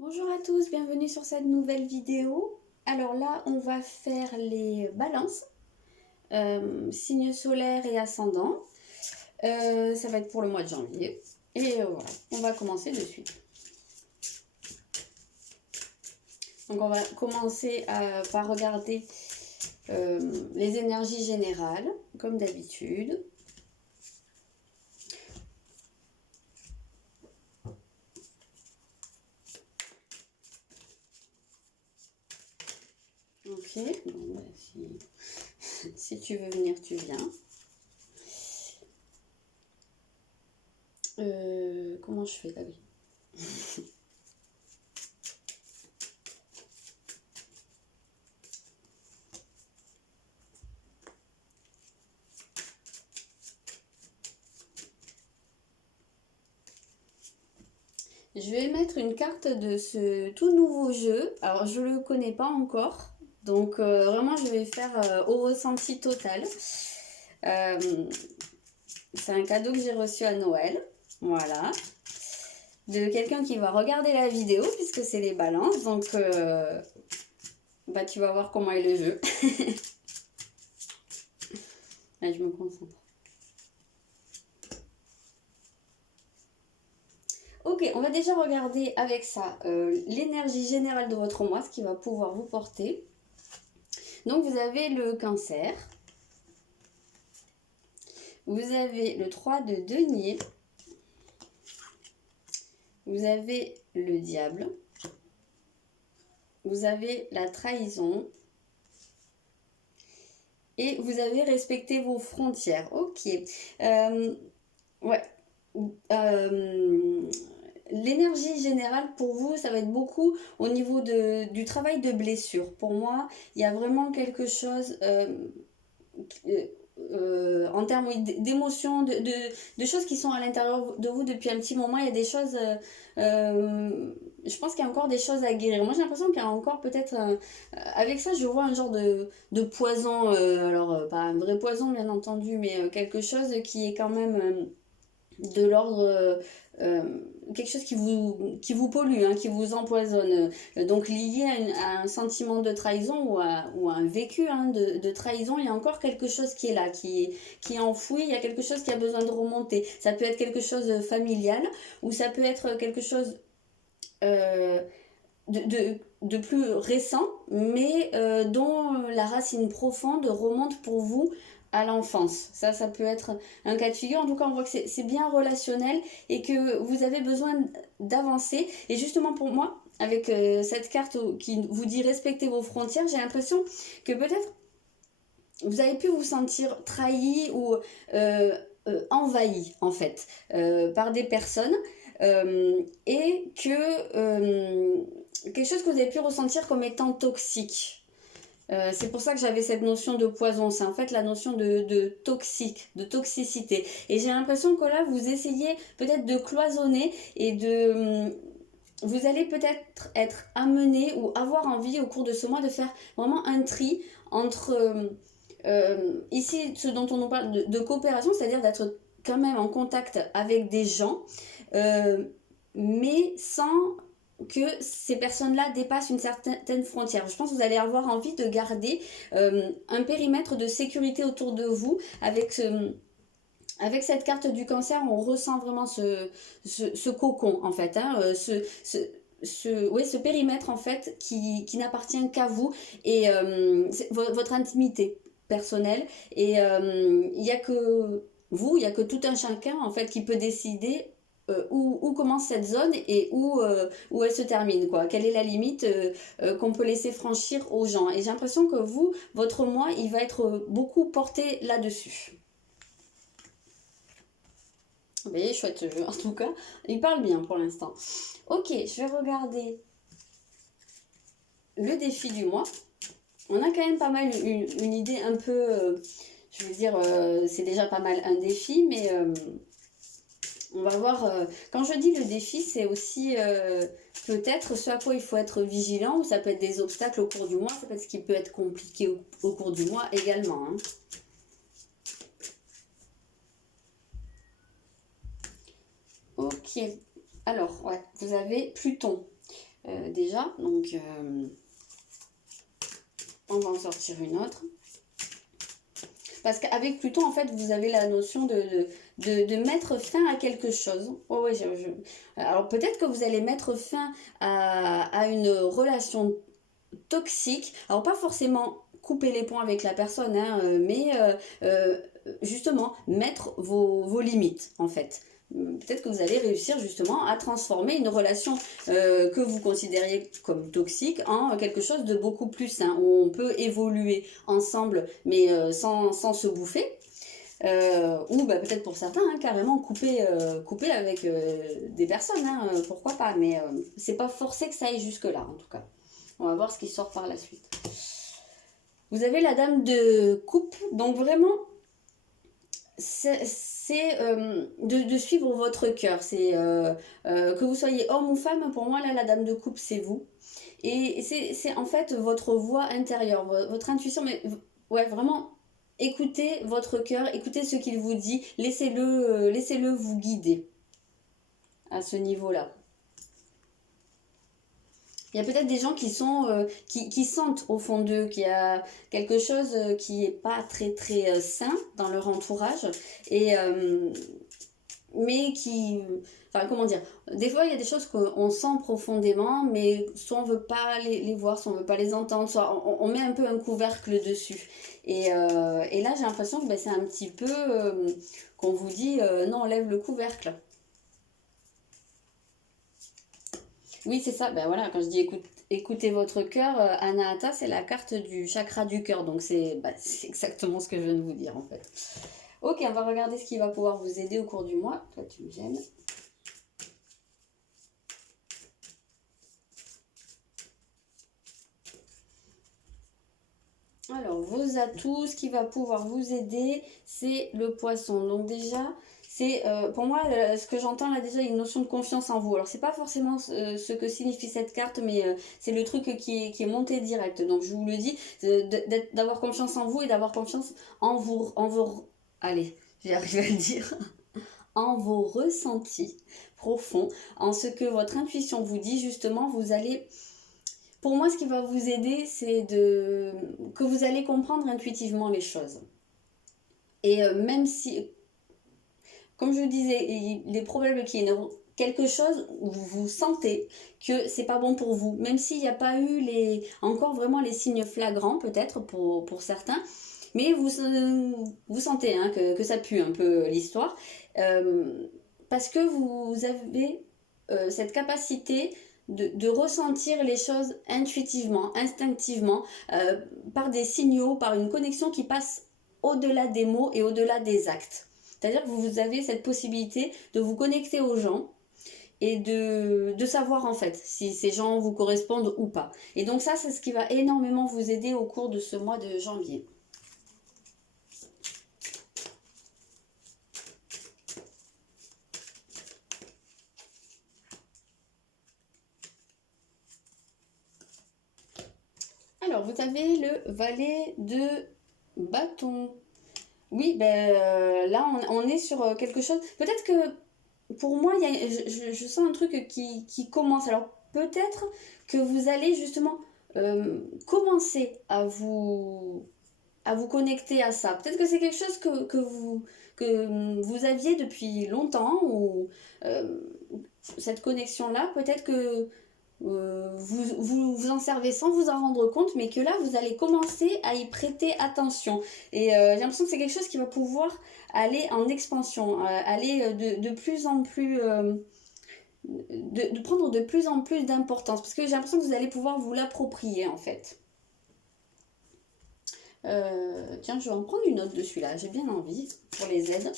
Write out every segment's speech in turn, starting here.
Bonjour à tous, bienvenue sur cette nouvelle vidéo. Alors là, on va faire les balances, signes solaires et ascendants. Ça va être pour le mois de janvier. Et voilà, on va commencer de suite. Donc on va commencer par regarder les énergies générales, comme d'habitude. Ok, bon, bah, si tu veux venir, tu viens. Comment je fais? Ah oui. Je vais mettre une carte de ce tout nouveau jeu. Alors, je ne le connais pas encore. Donc, vraiment, je vais faire au ressenti total. C'est un cadeau que j'ai reçu à Noël. Voilà. De quelqu'un qui va regarder la vidéo, puisque c'est les balances. Donc, bah, tu vas voir comment est le jeu. Là, je me concentre. Ok, on va déjà regarder avec ça l'énergie générale de votre mois, ce qui va pouvoir vous porter. Donc, vous avez le cancer. Vous avez le 3 de denier. Vous avez le diable. Vous avez la trahison. Et vous avez respecté vos frontières. Ok. Ouais. L'énergie générale pour vous, ça va être beaucoup au niveau du travail de blessure. Pour moi, il y a vraiment quelque chose en termes d'émotions, de choses qui sont à l'intérieur de vous depuis un petit moment. Il y a des choses, je pense qu'il y a encore des choses à guérir. Moi, j'ai l'impression qu'il y a encore peut-être, avec ça, je vois un genre de poison, alors pas un vrai poison bien entendu, mais quelque chose qui est quand même de l'ordre, euh, quelque chose qui vous pollue, hein, qui vous empoisonne. Donc lié à un sentiment de trahison ou à un vécu, hein, de trahison, il y a encore quelque chose qui est là, qui est enfoui, il y a quelque chose qui a besoin de remonter. Ça peut être quelque chose de familial ou ça peut être quelque chose euh, de plus récent, mais dont la racine profonde remonte pour vous à l'enfance. Ça peut être un cas de figure. En tout cas, on voit que c'est bien relationnel et que vous avez besoin d'avancer. Et justement pour moi, avec cette carte qui vous dit respectez vos frontières, j'ai l'impression que peut-être vous avez pu vous sentir trahi ou envahi en fait par des personnes et que quelque chose que vous avez pu ressentir comme étant toxique. C'est pour ça que j'avais cette notion de poison. C'est en fait la notion de toxique, de toxicité. Et j'ai l'impression que là, vous essayez peut-être de cloisonner et de... Vous allez peut-être être amené ou avoir envie au cours de ce mois de faire vraiment un tri entre... ici, ce dont on nous parle de coopération, c'est-à-dire d'être quand même en contact avec des gens, euh, mais sans que ces personnes-là dépassent une certaine frontière. Je pense que vous allez avoir envie de garder un périmètre de sécurité autour de vous avec cette carte du cancer. On ressent vraiment ce cocon en fait, hein, ce périmètre en fait qui n'appartient qu'à vous et votre intimité personnelle. Et il n'y a que vous, il n'y a que tout un chacun en fait qui peut décider où commence cette zone et où elle se termine, quoi. Quelle est la limite qu'on peut laisser franchir aux gens. Et j'ai l'impression que vous, votre moi, il va être beaucoup porté là-dessus. Vous voyez, chouette jeu, en tout cas. Il parle bien pour l'instant. Ok, je vais regarder le défi du mois. On a quand même pas mal une idée un peu... je veux dire, c'est déjà pas mal un défi, mais... on va voir, quand je dis le défi, c'est aussi peut-être ce à quoi il faut être vigilant, ou ça peut être des obstacles au cours du mois, ça peut être ce qui peut être compliqué au cours du mois également. Hein. Ok, alors, ouais, vous avez Pluton. déjà. Donc, on va en sortir une autre. Parce qu'avec Pluton, en fait, vous avez la notion de mettre fin à quelque chose. Oh, ouais, alors peut-être que vous allez mettre fin à une relation toxique. Alors pas forcément couper les ponts avec la personne, hein, mais justement mettre vos limites, en fait. Peut-être que vous allez réussir justement à transformer une relation que vous considériez comme toxique en quelque chose de beaucoup plus sain, où on peut évoluer ensemble, mais sans se bouffer. Ou bah, peut-être pour certains, hein, carrément couper avec des personnes, hein, pourquoi pas, mais c'est pas forcé que ça aille jusque-là, en tout cas. On va voir ce qui sort par la suite. Vous avez la dame de coupe, donc vraiment, c'est de suivre votre cœur. C'est que vous soyez homme ou femme, pour moi, là, la dame de coupe, c'est vous. Et c'est en fait votre voix intérieure, votre intuition, mais ouais, vraiment, écoutez votre cœur, écoutez ce qu'il vous dit, laissez-le vous guider à ce niveau-là. Il y a peut-être des gens qui sentent au fond d'eux qu'il y a quelque chose qui n'est pas très très sain dans leur entourage et mais qui, enfin comment dire, des fois il y a des choses qu'on sent profondément, mais soit on veut pas les voir, soit on veut pas les entendre, soit on met un peu un couvercle dessus. Et là j'ai l'impression que c'est un petit peu qu'on vous dit non, lève le couvercle. Oui, c'est ça. Ben voilà, quand je dis écoutez votre cœur, Anahata, c'est la carte du chakra du cœur. Donc c'est exactement ce que je viens de vous dire en fait. Ok, on va regarder ce qui va pouvoir vous aider au cours du mois. Toi, tu me gênes. Alors, vos atouts, ce qui va pouvoir vous aider, c'est le poisson. Donc déjà, c'est pour moi, ce que j'entends là déjà, une notion de confiance en vous. Alors, c'est pas forcément ce que signifie cette carte, mais c'est le truc qui est monté direct. Donc, je vous le dis, d'avoir confiance en vous et d'avoir confiance allez, j'ai arrivé à le dire. En vos ressentis profonds, en ce que votre intuition vous dit, justement, vous allez... Pour moi, ce qui va vous aider, c'est que vous allez comprendre intuitivement les choses. Et même si, comme je vous disais, il est probable qu'il y ait quelque chose où vous sentez que c'est pas bon pour vous, même s'il n'y a pas eu encore vraiment les signes flagrants peut-être pour certains, mais vous sentez hein, que ça pue un peu l'histoire, parce que vous avez cette capacité de ressentir les choses intuitivement, instinctivement, par des signaux, par une connexion qui passe au-delà des mots et au-delà des actes. C'est-à-dire que vous avez cette possibilité de vous connecter aux gens et de savoir en fait si ces gens vous correspondent ou pas. Et donc ça, c'est ce qui va énormément vous aider au cours de ce mois de janvier. Alors, vous avez le valet de bâton. Oui, là, on est sur quelque chose. Peut-être que pour moi, je sens un truc qui commence. Alors, peut-être que vous allez justement commencer à vous connecter à ça. Peut-être que c'est quelque chose que vous aviez depuis longtemps, ou cette connexion-là, peut-être que vous en servez sans vous en rendre compte, mais que là, vous allez commencer à y prêter attention. Et j'ai l'impression que c'est quelque chose qui va pouvoir aller en expansion, aller de plus en plus... de prendre de plus en plus d'importance, parce que j'ai l'impression que vous allez pouvoir vous l'approprier, en fait. Tiens, je vais en prendre une note de celui-là, j'ai bien envie, pour les aides.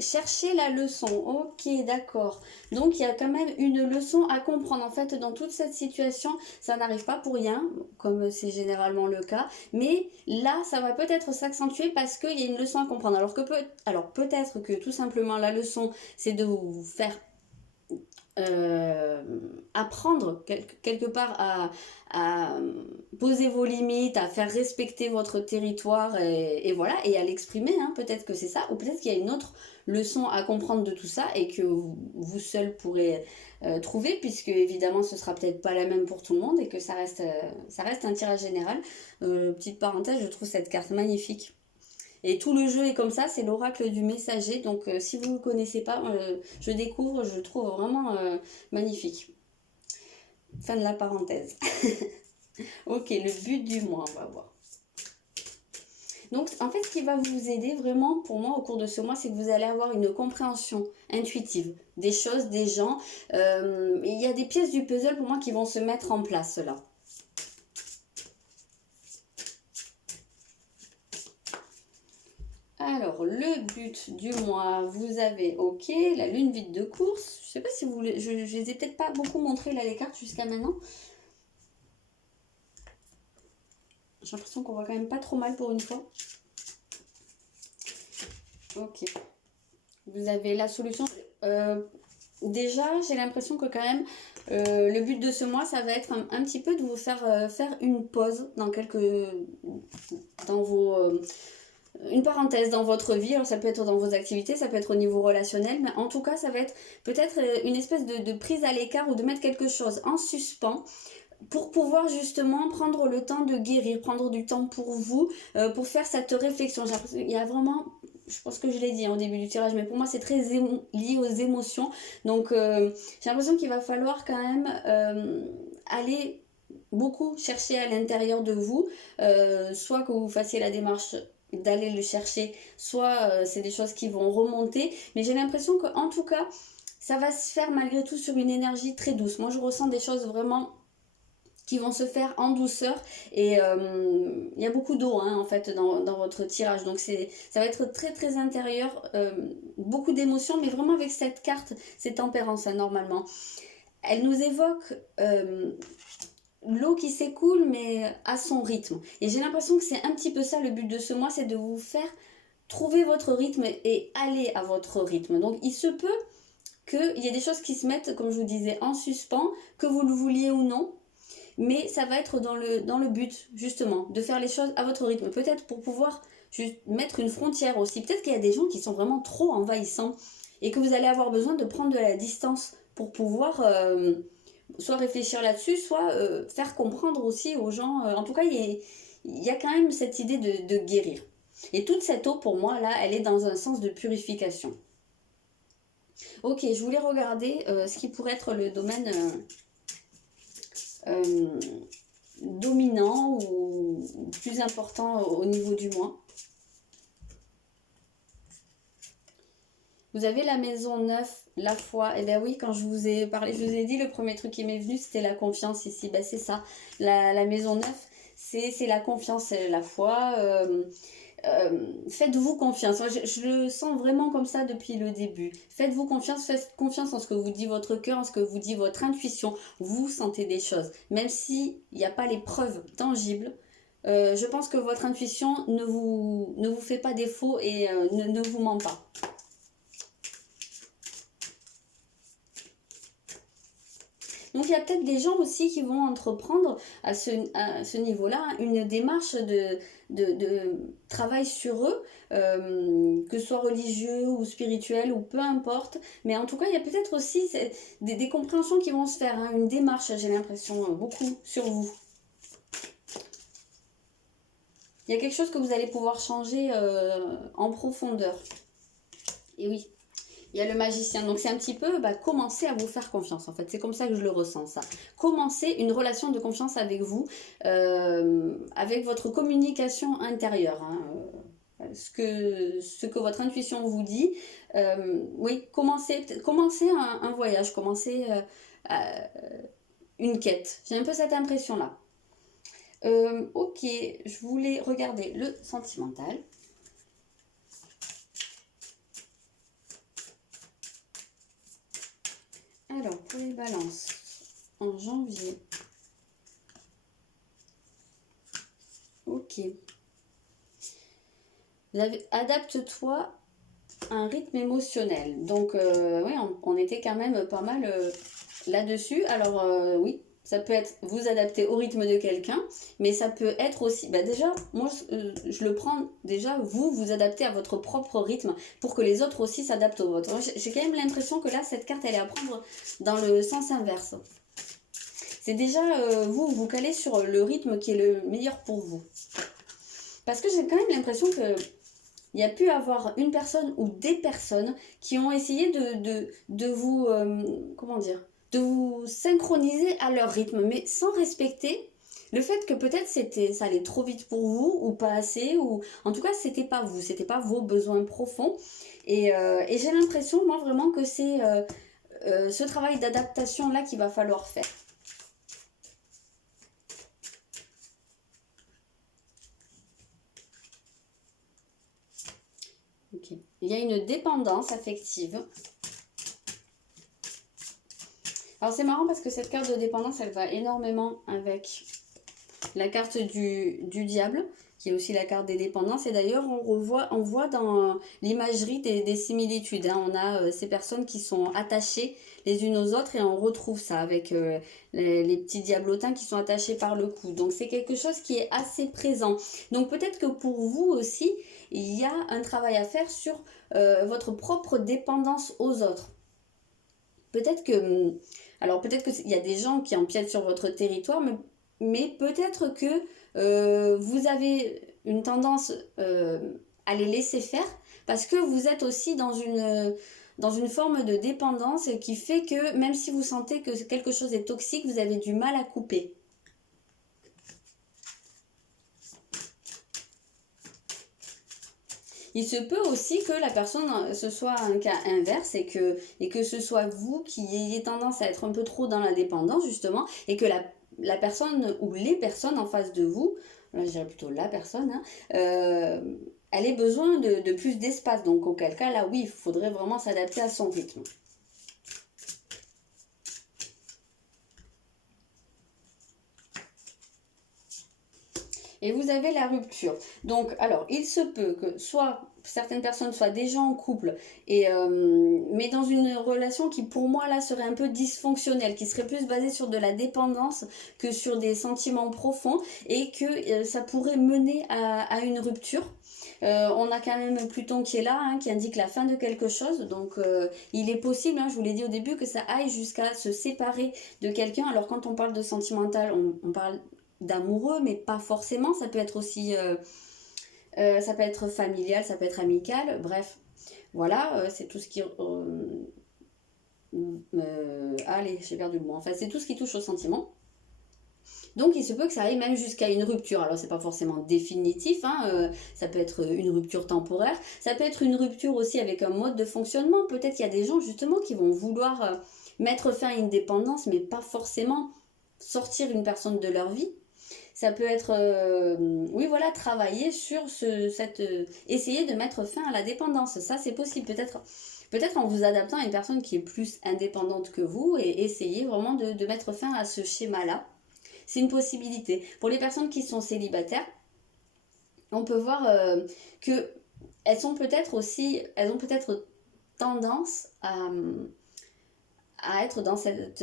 Chercher la leçon. Ok, d'accord. Donc il y a quand même une leçon à comprendre. En fait, dans toute cette situation, ça n'arrive pas pour rien, comme c'est généralement le cas. Mais là, ça va peut-être s'accentuer parce qu'il y a une leçon à comprendre. Alors peut-être que tout simplement la leçon, c'est de vous faire apprendre quelque part à poser vos limites, à faire respecter votre territoire et voilà, et à l'exprimer, hein. Peut-être que c'est ça, ou peut-être qu'il y a une autre leçon à comprendre de tout ça et que vous seul pourrez trouver, puisque évidemment ce sera peut-être pas la même pour tout le monde et que ça reste un tirage général. Petite parenthèse, je trouve cette carte magnifique. Et tout le jeu est comme ça, c'est l'oracle du messager. Donc si vous ne le connaissez pas, je découvre, je trouve vraiment magnifique. Fin de la parenthèse. Ok, le but du mois, on va voir. Donc en fait, ce qui va vous aider vraiment pour moi au cours de ce mois, c'est que vous allez avoir une compréhension intuitive des choses, des gens. Il y a des pièces du puzzle pour moi qui vont se mettre en place là. Alors, le but du mois, vous avez, ok, la lune vide de course. Je sais pas si vous voulez, je les ai peut-être pas beaucoup montré là les cartes jusqu'à maintenant. J'ai l'impression qu'on voit quand même pas trop mal pour une fois. Ok. Vous avez la solution. Déjà, j'ai l'impression que quand même, le but de ce mois, ça va être un petit peu de vous faire faire une pause dans vos une parenthèse dans votre vie. Alors ça peut être dans vos activités, ça peut être au niveau relationnel, mais en tout cas ça va être peut-être une espèce de prise à l'écart ou de mettre quelque chose en suspens pour pouvoir justement prendre le temps de guérir, prendre du temps pour vous, pour faire cette réflexion. Il y a vraiment, je pense que je l'ai dit au début du tirage, mais pour moi c'est très lié aux émotions. Donc j'ai l'impression qu'il va falloir quand même aller beaucoup chercher à l'intérieur de vous, soit que vous fassiez la démarche d'aller le chercher, soit c'est des choses qui vont remonter, mais j'ai l'impression qu'en tout cas ça va se faire malgré tout sur une énergie très douce. Moi je ressens des choses vraiment qui vont se faire en douceur et il y a beaucoup d'eau hein, en fait dans votre tirage, donc ça va être très très intérieur, beaucoup d'émotions, mais vraiment avec cette carte, c'est tempérance hein, normalement. Elle nous évoque l'eau qui s'écoule mais à son rythme, et j'ai l'impression que c'est un petit peu ça le but de ce mois, c'est de vous faire trouver votre rythme et aller à votre rythme. Donc il se peut qu'il y ait des choses qui se mettent, comme je vous disais, en suspens, que vous le vouliez ou non, mais ça va être dans le but justement de faire les choses à votre rythme, peut-être pour pouvoir juste mettre une frontière aussi. Peut-être qu'il y a des gens qui sont vraiment trop envahissants et que vous allez avoir besoin de prendre de la distance pour pouvoir soit réfléchir là-dessus, soit faire comprendre aussi aux gens. En tout cas, il y a quand même cette idée de guérir. Et toute cette eau, pour moi, là, elle est dans un sens de purification. Ok, je voulais regarder ce qui pourrait être le domaine dominant ou plus important au niveau du mois. Vous avez la maison 9, la foi. Et bien oui, quand je vous ai parlé, je vous ai dit, le premier truc qui m'est venu, c'était la confiance ici. Ben c'est ça. La maison 9, c'est la confiance, c'est la foi. Faites-vous confiance. Je le sens vraiment comme ça depuis le début. Faites-vous confiance, faites confiance en ce que vous dit votre cœur, en ce que vous dit votre intuition. Vous sentez des choses. Même s'il n'y a pas les preuves tangibles, je pense que votre intuition ne vous fait pas défaut et ne vous ment pas. Donc il y a peut-être des gens aussi qui vont entreprendre à ce niveau-là une démarche de travail sur eux, que ce soit religieux ou spirituel ou peu importe. Mais en tout cas, il y a peut-être aussi des compréhensions qui vont se faire, hein, une démarche, j'ai l'impression, beaucoup sur vous. Il y a quelque chose que vous allez pouvoir changer en profondeur. Et oui. Il y a le magicien, donc c'est un petit peu commencer à vous faire confiance en fait, c'est comme ça que je le ressens ça. Commencer une relation de confiance avec vous, avec votre communication intérieure, hein, ce que votre intuition vous dit. Oui, commencer un voyage, commencer une quête, j'ai un peu cette impression là. Ok, je voulais regarder le sentimental. Alors, pour les balances, en janvier. Ok. Adapte-toi un rythme émotionnel. Donc, oui, on était quand même pas mal là-dessus. Alors, oui, ça peut être vous adapter au rythme de quelqu'un, mais ça peut être aussi, bah déjà, moi, je le prends déjà, vous adaptez à votre propre rythme pour que les autres aussi s'adaptent au vôtre. J'ai quand même l'impression que là, cette carte, elle est à prendre dans le sens inverse. C'est déjà, vous calez sur le rythme qui est le meilleur pour vous. Parce que j'ai quand même l'impression que il y a pu avoir une personne ou des personnes qui ont essayé de vous, comment dire, de vous synchroniser à leur rythme, mais sans respecter le fait que peut-être ça allait trop vite pour vous, ou pas assez, ou en tout cas c'était pas vous, c'était pas vos besoins profonds. Et j'ai l'impression, moi vraiment, que c'est ce travail d'adaptation là qu'il va falloir faire. Okay. Il y a une dépendance affective. Alors c'est marrant parce que cette carte de dépendance, elle va énormément avec la carte du diable, qui est aussi la carte des dépendances. Et d'ailleurs, on voit dans l'imagerie des similitudes. Hein. On a ces personnes qui sont attachées les unes aux autres et on retrouve ça avec les petits diablotins qui sont attachés par le cou. Donc c'est quelque chose qui est assez présent. Donc peut-être que pour vous aussi, il y a un travail à faire sur votre propre dépendance aux autres. Peut-être que, alors peut-être qu'il y a des gens qui empiètent sur votre territoire, mais peut-être que vous avez une tendance à les laisser faire parce que vous êtes aussi dans une forme de dépendance qui fait que même si vous sentez que quelque chose est toxique, vous avez du mal à couper. Il se peut aussi que la personne, ce soit un cas inverse et que ce soit vous qui ayez tendance à être un peu trop dans la dépendance justement et que la personne ou les personnes en face de vous, là je dirais plutôt la personne, hein, elle ait besoin de plus d'espace. Donc auquel cas là oui, il faudrait vraiment s'adapter à son rythme. Et vous avez la rupture. Donc, alors, il se peut que soit certaines personnes soient déjà en couple, mais dans une relation qui, pour moi, là, serait un peu dysfonctionnelle, qui serait plus basée sur de la dépendance que sur des sentiments profonds, et que ça pourrait mener à une rupture. On a quand même Pluton qui est là, hein, qui indique la fin de quelque chose. Donc, il est possible, hein, je vous l'ai dit au début, que ça aille jusqu'à se séparer de quelqu'un. Alors, quand on parle de sentimental, on parle d'amoureux, mais pas forcément. Ça peut être aussi, ça peut être familial, ça peut être amical. Bref, voilà, c'est tout ce qui... allez, j'ai perdu le mot. Enfin, c'est tout ce qui touche au sentiment. Donc il se peut que ça aille même jusqu'à une rupture. Alors c'est pas forcément définitif, hein, ça peut être une rupture temporaire, ça peut être une rupture aussi avec un mode de fonctionnement. Peut-être qu'il y a des gens justement qui vont vouloir mettre fin à une dépendance, mais pas forcément sortir une personne de leur vie. Ça peut être, oui voilà, travailler sur essayer de mettre fin à la dépendance. Ça c'est possible, peut-être en vous adaptant à une personne qui est plus indépendante que vous et essayer vraiment de mettre fin à ce schéma-là. C'est une possibilité. Pour les personnes qui sont célibataires, on peut voir que elles ont peut-être tendance à être dans cette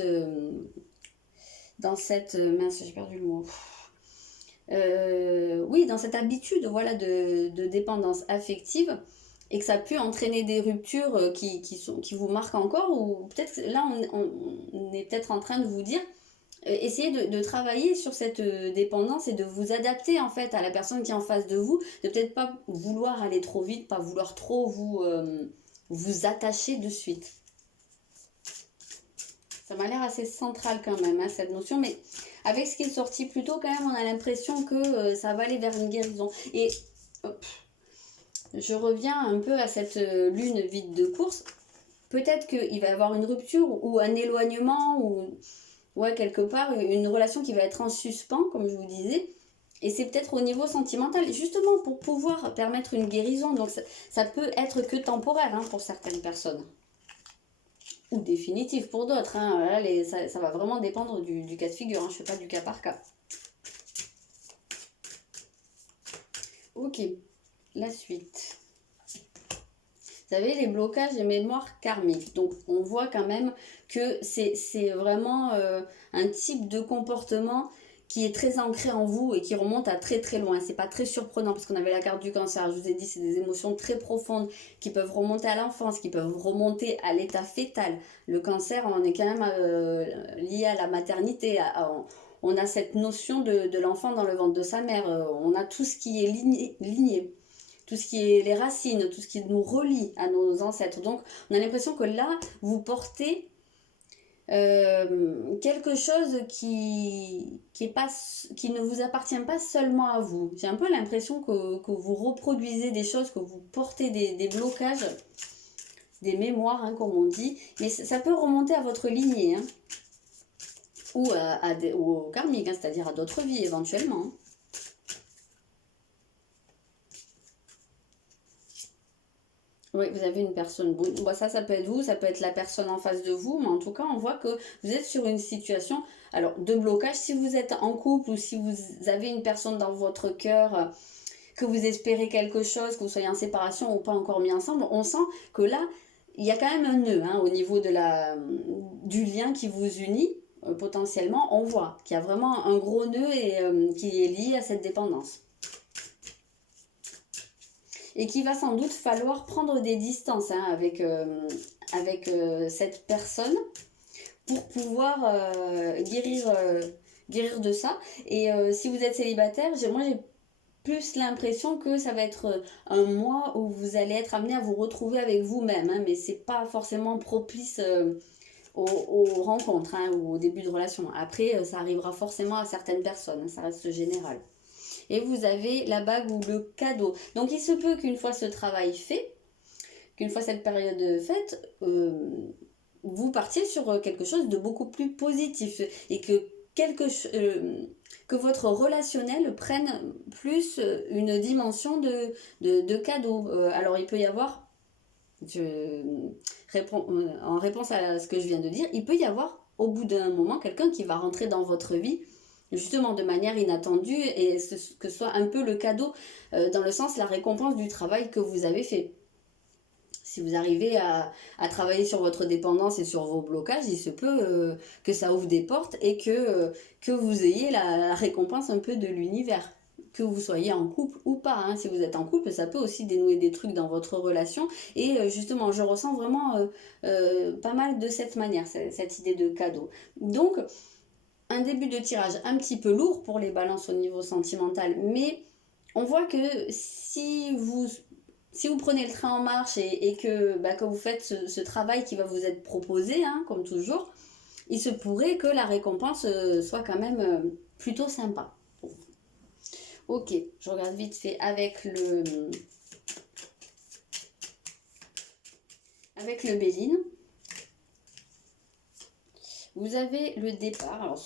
mince, j'ai perdu le mot. Oui, dans cette habitude, voilà, de dépendance affective, et que ça peut entraîner des ruptures qui vous marquent encore, ou peut-être là on est peut-être en train de vous dire essayez de travailler sur cette dépendance et de vous adapter en fait à la personne qui est en face de vous, de peut-être pas vouloir aller trop vite, pas vouloir trop vous attacher de suite. Ça m'a l'air assez central quand même, hein, cette notion, mais avec ce qui est sorti plus tôt, quand même, on a l'impression que ça va aller vers une guérison. Et hop, je reviens un peu à cette lune vide de course. Peut-être qu'il va y avoir une rupture ou un éloignement ou ouais, quelque part, une relation qui va être en suspens, comme je vous disais. Et c'est peut-être au niveau sentimental, justement pour pouvoir permettre une guérison. Donc ça peut être que temporaire hein, pour certaines personnes. Ou définitif pour d'autres. Hein. Là, ça va vraiment dépendre du cas de figure. Hein. Je ne fais pas du cas par cas. Ok, la suite. Vous avez les blocages et mémoires karmiques. Donc, on voit quand même que c'est vraiment un type de comportement qui est très ancré en vous et qui remonte à très très loin. C'est pas très surprenant parce qu'on avait la carte du cancer. Je vous ai dit, c'est des émotions très profondes qui peuvent remonter à l'enfance, qui peuvent remonter à l'état fœtal. Le cancer, on est quand même lié à la maternité. On a cette notion de l'enfant dans le ventre de sa mère. On a tout ce qui est ligné, tout ce qui est les racines, tout ce qui nous relie à nos ancêtres. Donc, on a l'impression que là, vous portez quelque chose qui ne vous appartient pas seulement à vous. J'ai un peu l'impression que vous reproduisez des choses, que vous portez des blocages, des mémoires, hein, comme on dit, mais ça peut remonter à votre lignée, hein, ou au karmique, hein, c'est-à-dire à d'autres vies éventuellement. Oui, vous avez une personne. Bon, ça peut être vous, ça peut être la personne en face de vous, mais en tout cas, on voit que vous êtes sur une situation, alors, de blocage. Si vous êtes en couple ou si vous avez une personne dans votre cœur, que vous espérez quelque chose, que vous soyez en séparation ou pas encore mis ensemble, on sent que là, il y a quand même un nœud, hein, au niveau du lien qui vous unit. Potentiellement, on voit qu'il y a vraiment un gros nœud et qui est lié à cette dépendance. Et qu'il va sans doute falloir prendre des distances, hein, avec cette personne pour pouvoir guérir de ça. Et si vous êtes célibataire, moi j'ai plus l'impression que ça va être un mois où vous allez être amené à vous retrouver avec vous-même, hein, mais c'est pas forcément propice aux rencontres, hein, ou au début de relation. Après, ça arrivera forcément à certaines personnes, hein, ça reste général. Et vous avez la bague ou le cadeau. Donc il se peut qu'une fois ce travail fait, qu'une fois cette période faite, vous partiez sur quelque chose de beaucoup plus positif et que que votre relationnel prenne plus une dimension de cadeau. Alors il peut y avoir, en réponse à ce que je viens de dire, il peut y avoir au bout d'un moment quelqu'un qui va rentrer dans votre vie justement de manière inattendue et que ce soit un peu le cadeau, dans le sens la récompense du travail que vous avez fait. Si vous arrivez à travailler sur votre dépendance et sur vos blocages, il se peut que ça ouvre des portes et que vous ayez la récompense un peu de l'univers. Que vous soyez en couple ou pas, hein. Si vous êtes en couple, ça peut aussi dénouer des trucs dans votre relation. Et justement, je ressens vraiment pas mal de cette manière, cette idée de cadeau. Donc, un début de tirage un petit peu lourd pour les balances au niveau sentimental, mais on voit que si vous prenez le train en marche et que vous faites ce travail qui va vous être proposé, hein, comme toujours, il se pourrait que la récompense soit quand même plutôt sympa. Ok, je regarde vite fait avec le Béline. Vous avez le départ. Alors,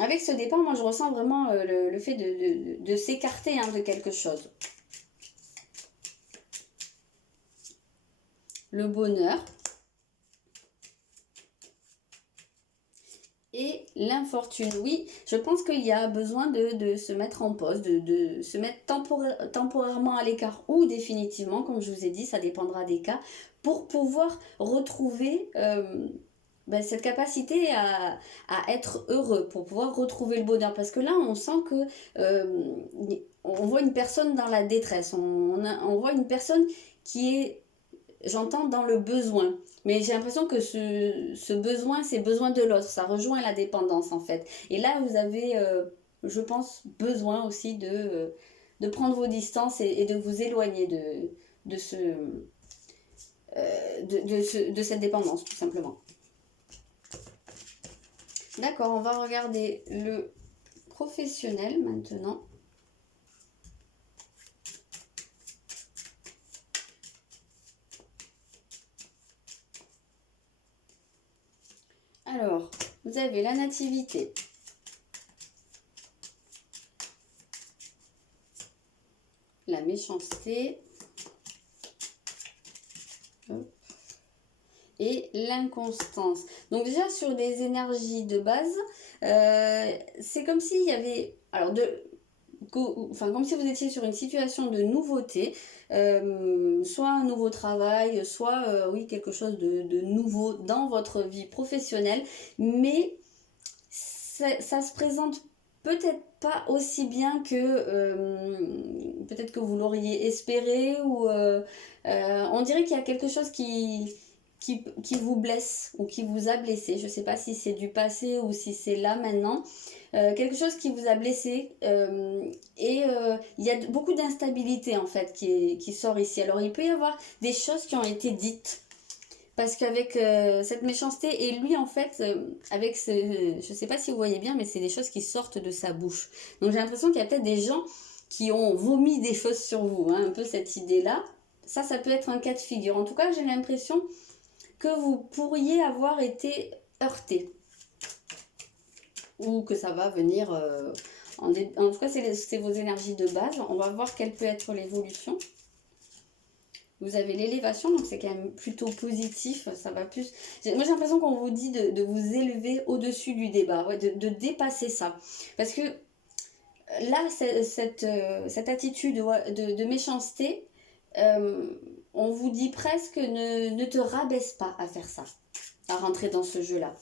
avec ce départ, moi je ressens vraiment le fait de s'écarter, hein, de quelque chose. Le bonheur. Et l'infortune. Oui, je pense qu'il y a besoin de se mettre en pause, de se mettre temporairement à l'écart ou définitivement, comme je vous ai dit, ça dépendra des cas, pour pouvoir retrouver cette capacité à être heureux, pour pouvoir retrouver le bonheur. Parce que là, on sent que on voit une personne dans la détresse, on voit une personne qui est, j'entends, dans le besoin. Mais j'ai l'impression que ce besoin, c'est besoin de l'autre. Ça rejoint la dépendance, en fait. Et là, vous avez, je pense, besoin aussi de prendre vos distances et de vous éloigner de cette dépendance, tout simplement. D'accord, on va regarder le professionnel maintenant. Alors, vous avez la nativité, la méchanceté et l'inconstance. Donc déjà sur les énergies de base, c'est comme s'il y avait, alors enfin, comme si vous étiez sur une situation de nouveauté, soit un nouveau travail, soit oui, quelque chose de nouveau dans votre vie professionnelle, mais ça se présente peut-être pas aussi bien que peut-être que vous l'auriez espéré, ou on dirait qu'il y a quelque chose qui vous blesse ou qui vous a blessé. Je ne sais pas si c'est du passé ou si c'est là maintenant. Quelque chose qui vous a blessé, et il y a beaucoup d'instabilité en fait qui sort ici. Alors il peut y avoir des choses qui ont été dites, parce qu'avec cette méchanceté, et lui en fait, avec je sais pas si vous voyez bien, mais c'est des choses qui sortent de sa bouche. Donc j'ai l'impression qu'il y a peut-être des gens qui ont vomi des choses sur vous, hein, un peu cette idée-là. Ça peut être un cas de figure. En tout cas, j'ai l'impression que vous pourriez avoir été heurté, ou que ça va venir, en tout cas c'est vos énergies de base. On va voir quelle peut être l'évolution. Vous avez l'élévation, donc c'est quand même plutôt positif. Ça va plus. Moi j'ai l'impression qu'on vous dit de vous élever au-dessus du débat, ouais, de dépasser ça. Parce que là, cette attitude de méchanceté, on vous dit presque ne te rabaisse pas à faire ça, à rentrer dans ce jeu-là.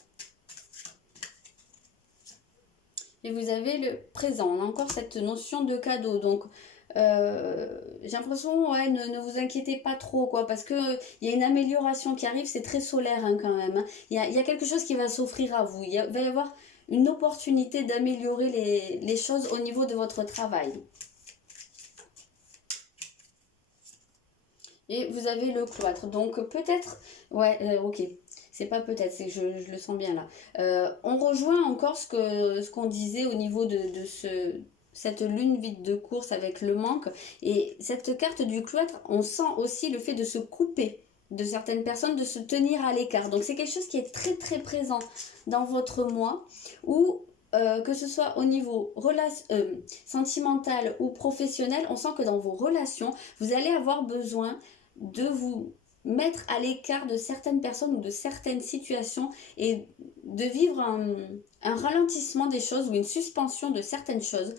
Et vous avez le présent, on a encore cette notion de cadeau. Donc j'ai l'impression, ouais, ne vous inquiétez pas trop, quoi, parce qu'il y a une amélioration qui arrive. C'est très solaire, hein, quand même, hein. Il y a quelque chose qui va s'offrir à vous. Va y avoir une opportunité d'améliorer les choses au niveau de votre travail. Et vous avez le cloître. Donc peut-être, ouais, ok. C'est pas peut-être, c'est que je le sens bien là. On rejoint encore ce qu'on disait au niveau de cette lune vide de course avec le manque. Et cette carte du cloître, on sent aussi le fait de se couper de certaines personnes, de se tenir à l'écart. Donc c'est quelque chose qui est très très présent dans votre moi, ou que ce soit au niveau sentimental ou professionnel, on sent que dans vos relations, vous allez avoir besoin de vous mettre à l'écart de certaines personnes ou de certaines situations, et de vivre un ralentissement des choses ou une suspension de certaines choses,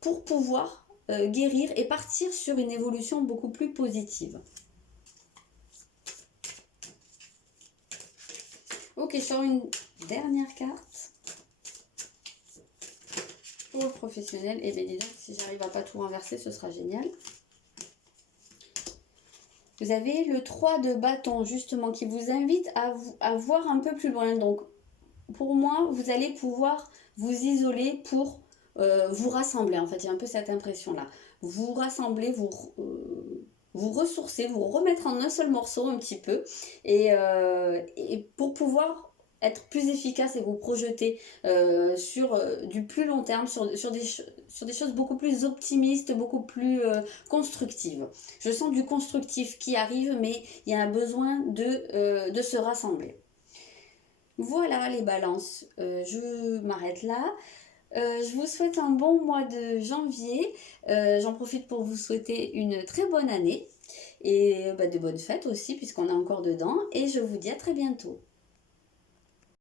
pour pouvoir guérir et partir sur une évolution beaucoup plus positive. Ok, je sors une dernière carte pour le professionnel. Et bien dis donc, si j'arrive à pas tout renverser, ce sera génial. Vous avez le 3 de bâton, justement, qui vous invite à voir un peu plus loin. Donc, pour moi, vous allez pouvoir vous isoler pour vous rassembler. En fait, il y a un peu cette impression-là. Vous rassembler, vous ressourcer, vous remettre en un seul morceau un petit peu. Et pour pouvoir être plus efficace et vous projeter sur du plus long terme, sur des choses beaucoup plus optimistes, beaucoup plus constructives. Je sens du constructif qui arrive, mais il y a un besoin de se rassembler. Voilà les balances, je m'arrête là. Je vous souhaite un bon mois de janvier. J'en profite pour vous souhaiter une très bonne année et de bonnes fêtes aussi, puisqu'on est encore dedans. Et je vous dis à très bientôt.